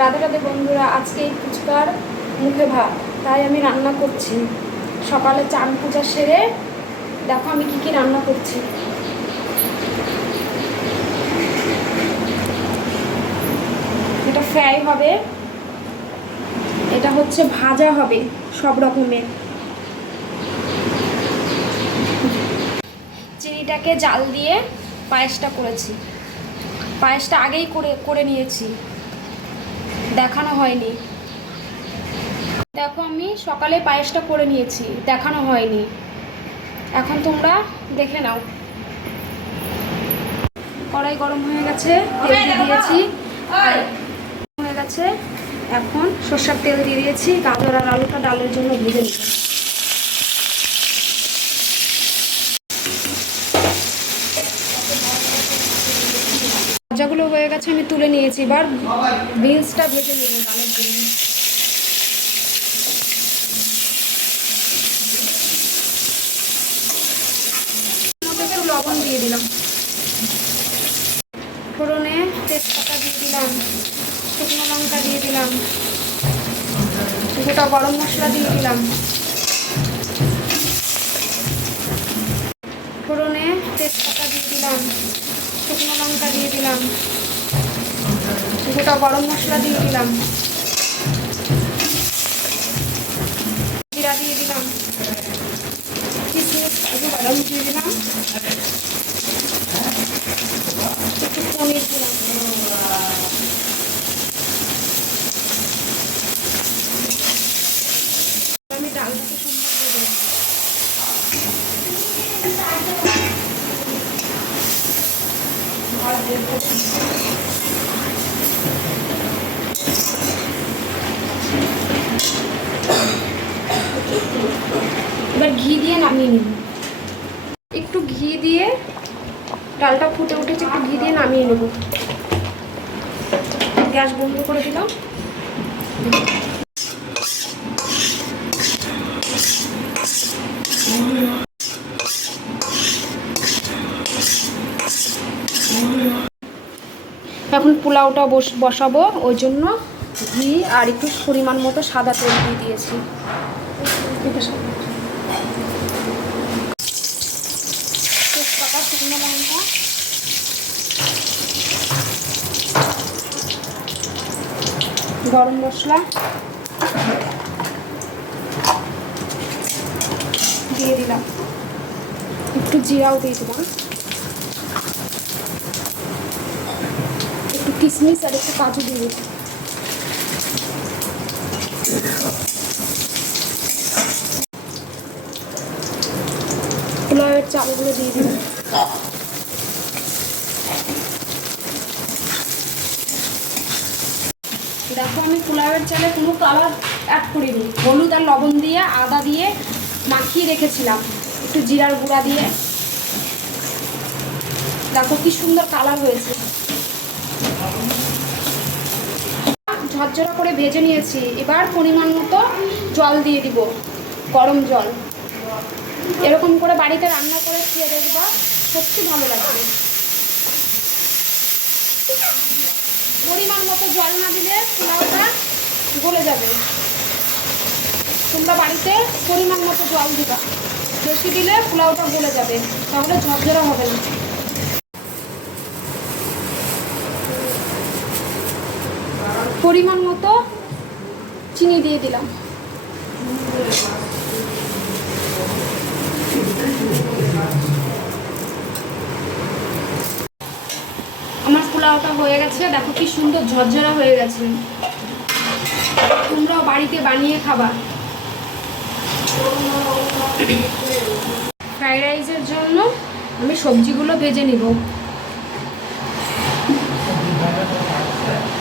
রাধে রাধে বন্ধুরা, আজকে এই ফুচকার মুখে ভাত, তাই আমি রান্না করছি। সকালে চান পূজা সেরে দেখো আমি কি কি রান্না করছি। এটা ফ্রাই হবে, এটা হচ্ছে ভাজা হবে সব রকমের। চিনিটাকে জাল দিয়ে পায়েসটা করেছি। পায়েসটা আগেই করে নিয়েছি, দেখানো হয়নি। দেখো আমি সকালে পায়েসটা করে নিয়েছি, দেখানো হয়নি, এখন তোমরা দেখে নাও। কড়াই গরম হয়ে গেছে, তেল দিয়ে দিয়েছি, হয়ে গেছে। এখন সর্ষের তেল দিয়ে দিয়েছি, গাজর আর আলুটা ডালের জন্য ভেজে নিই। ভাজাগুলো হয়ে গেছে, আমি তুলে নিয়েছি। এবার বিনসটা ভেজে নেব ডালের জন্য। একটু লবণ দিয়ে দিলাম, ফোড়নে তেজপাতা দিয়ে দিলাম, শুকনো লঙ্কা দিয়ে দিলাম, গোটা গরম মশলা দিয়ে দিলাম। ফোড়নে তেজপাতা দিয়ে দিলাম, শুকনো লঙ্কা দিয়ে দিলাম, গোটা গরম মশলা দিয়ে দিলাম, জিরা দিয়ে দিলাম, কিশমিশ কাজু বাদাম দিয়ে দিলাম, একটু পনির দিলাম। আমি ডালটাকে সুন্দর করে এবার ঘি দিয়ে নামিয়ে নিব। একটু ঘি দিয়ে, ডালটা ফুটে উঠেছে, একটু ঘি দিয়ে নামিয়ে নেব। গ্যাস বন্ধ করে দিলাম। এখন পোলাওটা বসাবো, ওই জন্য ঘি আর একটু পরিমাণ মতো সাদা তেল দিয়ে দিয়েছি। তেজপাতা, শুকনো লঙ্কা, গরম মশলা দিয়ে দিলাম, একটু জিরাও দিয়ে দিলাম, একটু কিশমিশ আর একটু কাজু দিয়ে দিলাম। পোলাওয়ের চালগুলো দিয়ে দিলাম। দেখো আমি পোলাওয়ের চালে কোনো কালার অ্যাড করিনি, হলুদ আর লবণ দিয়ে আদা দিয়ে মাখিয়ে রেখেছিলাম, একটু জিরার গুঁড়া দিয়ে। দেখো কি সুন্দর কালার হয়েছে। ঝরঝরা করে ভেজে নিয়েছি। এবার পরিমাণ মতো জল দিয়ে দিব, গরম জল। এরকম করে বাড়িতে রান্না করে খেয়ে দেখবা, সত্যি ভালো লাগবে। পরিমাণ মতো জল না দিলে পোলাওটা গলে যাবে। তোমরা বাড়িতে পরিমাণ মতো জল দিবা, বেশি দিলে পোলাওটা গলে যাবে, তাহলে ঝরঝরা হবে না। পরিমাণ মতো চিনি দিয়ে দিলাম। আমার পোলাওটা হয়ে গেছে, দেখো কি সুন্দর ঝরঝরা হয়ে গেছে। তোমরাও বাড়িতে বানিয়ে খাবা। ফ্রাইড রাইসের জন্য আমি সবজিগুলো ভেজে নিব।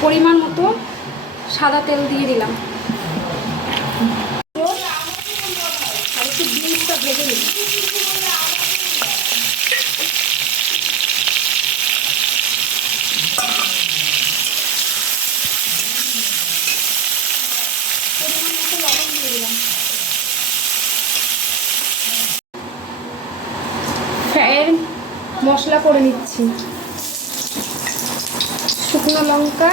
পরিমাণ মতো সাদা তেল দিয়ে দিলাম, আর একটু বিনসটা ভেজে নিব। পরিমাণ মতো লবণ দিয়ে দিলাম। ফ্রাইয়ের মশলা করে নিচ্ছি। শুকনো লঙ্কা,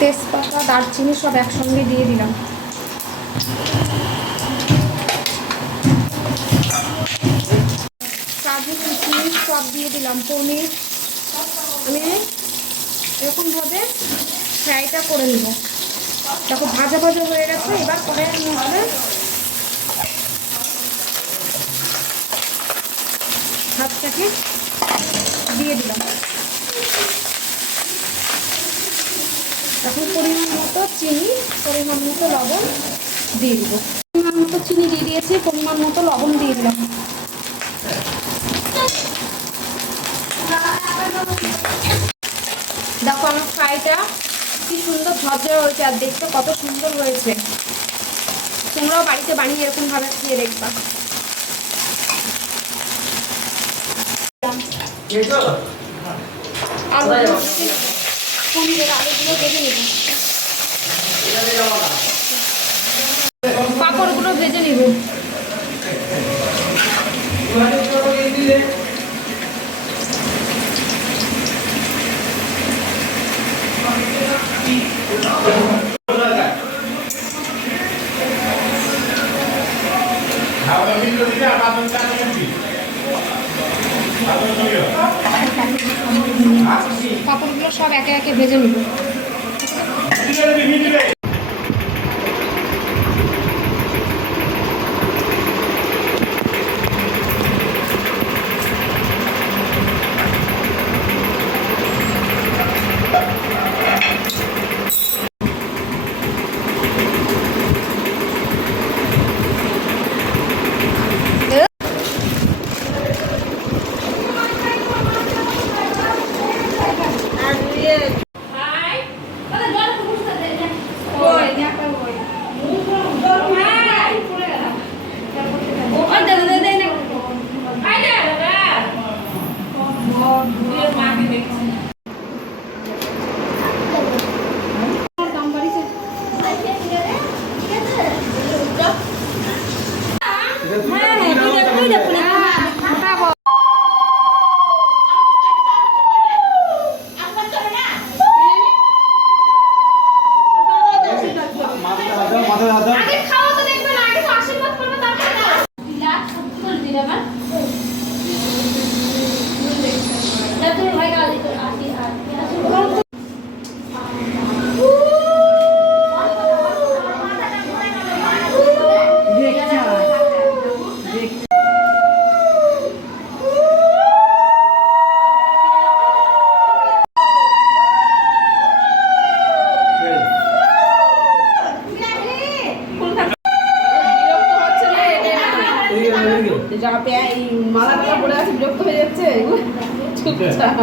তেজপাতা দারচিনি সব একসঙ্গে দিয়ে দিলাম। কাজু কিশমিশ সব দিয়ে দিলাম, পনির। আমি এরকমভাবে ফ্রাইটা করে নেব। দেখো ভাজা ভাজা হয়ে গেছে। এবার কড়াইয়ের মধ্যে ভাতটাকে দিয়ে দিলাম। এখন পরিমাণ মতো চিনি, পরিমাণ মতো লবণ দিয়ে দিব। পরিমাণ মতো চিনি দিয়ে দিয়েছি, পরিমাণ মতো লবণ দিয়ে দিলাম। দেখো আমার ফ্রাইটা কি সুন্দর ঝরঝরে হয়েছে, আর দেখতে কত সুন্দর হয়েছে। তোমরাও বাড়িতে বানিয়ে এরকমভাবে খেয়ে দেখবা। আলুগুলো ভেজে নেব, পনিরের আলুগুলো ভেজে নেব, পাঁপড়গুলো ভেজে নেব। পাঁপড়গুলো সব একে একে ভেজে নেব। মালাটা পড়ে আছে, বিরক্ত হয়ে যাচ্ছে চুপচাপ।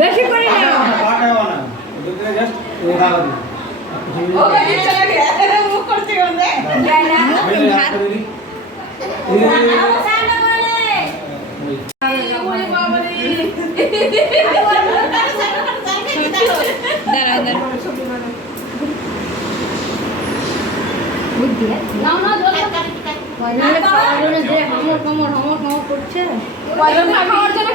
বেশি করে না মুখ করছে ফাইনালে খাওয়ার জন্য যে হামর কামড় করছে কয়জনকে খাওয়ার জন্য